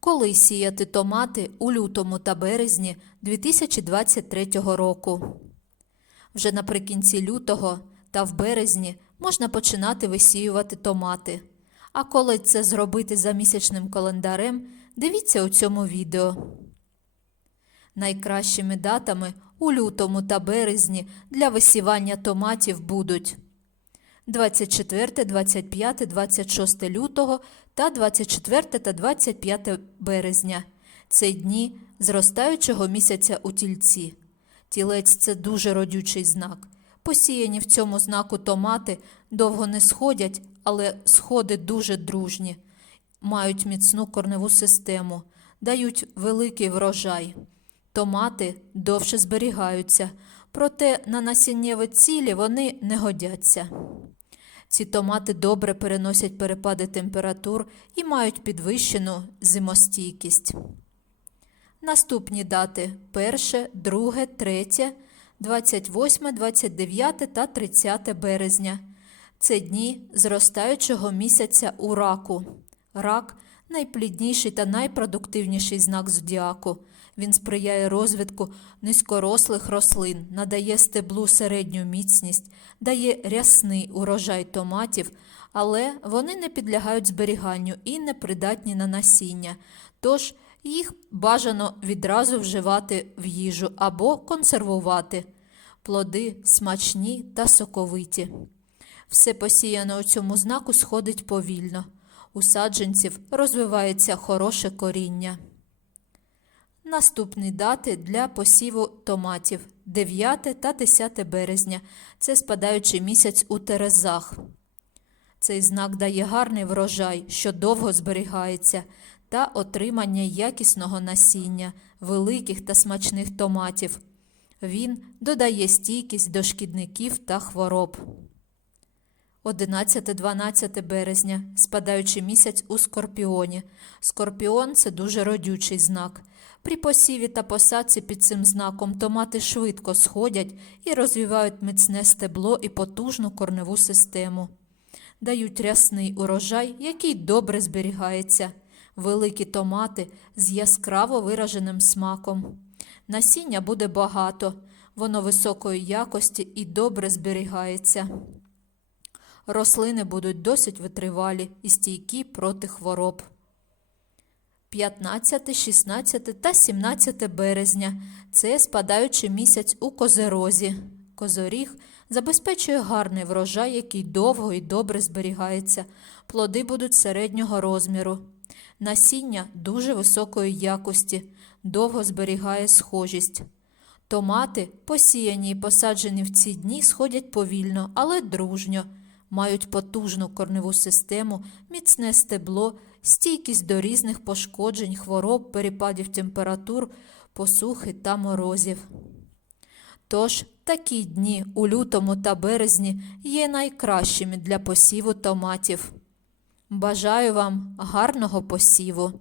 Коли сіяти томати у лютому та березні 2023 року? Вже наприкінці лютого та в березні можна починати висіювати томати. А коли це зробити за місячним календарем, дивіться у цьому відео. Найкращими датами у лютому та березні для висівання томатів будуть 24, 25, 26 лютого та 24 та 25 березня. Це дні зростаючого місяця у тільці. Тілець це дуже родючий знак. Посіяні в цьому знаку томати довго не сходять, але сходи дуже дружні, мають міцну корневу систему, дають великий врожай. Томати довше зберігаються, проте на насіннєві цілі вони не годяться. Ці томати добре переносять перепади температур і мають підвищену зимостійкість. Наступні дати 1, 2, 3, 28, 29 та 30 березня. Це дні зростаючого місяця у раку. Рак найплідніший та найпродуктивніший знак зодіаку. Він сприяє розвитку низькорослих рослин, надає стеблу середню міцність, дає рясний урожай томатів, але вони не підлягають зберіганню і не придатні на насіння. Тож їх бажано відразу вживати в їжу або консервувати. Плоди смачні та соковиті. Все посіяне у цьому знаку сходить повільно. У саджанців розвивається хороше коріння. Наступні дати для посіву томатів 9 та 10 березня. Це спадаючий місяць у терезах. Цей знак дає гарний врожай, що довго зберігається, та отримання якісного насіння, великих та смачних томатів. Він додає стійкість до шкідників та хвороб. 11-12 березня, спадаючий місяць у Скорпіоні. Скорпіон це дуже родючий знак. При посіві та посадці під цим знаком томати швидко сходять і розвивають міцне стебло і потужну корневу систему. Дають рясний урожай, який добре зберігається. Великі томати з яскраво вираженим смаком. Насіння буде багато, воно високої якості і добре зберігається. Рослини будуть досить витривалі і стійкі проти хвороб. 15, 16 та 17 березня це спадаючий місяць у козерозі. Козоріг забезпечує гарний врожай, який довго і добре зберігається. Плоди будуть середнього розміру. Насіння дуже високої якості, довго зберігає схожість. Томати, посіяні і посаджені в ці дні, сходять повільно, але дружньо, мають потужну корневу систему, міцне стебло, стійкість до різних пошкоджень, хвороб, перепадів температур, посухи та морозів. Тож такі дні у лютому та березні є найкращими для посіву томатів. Бажаю вам гарного посіву!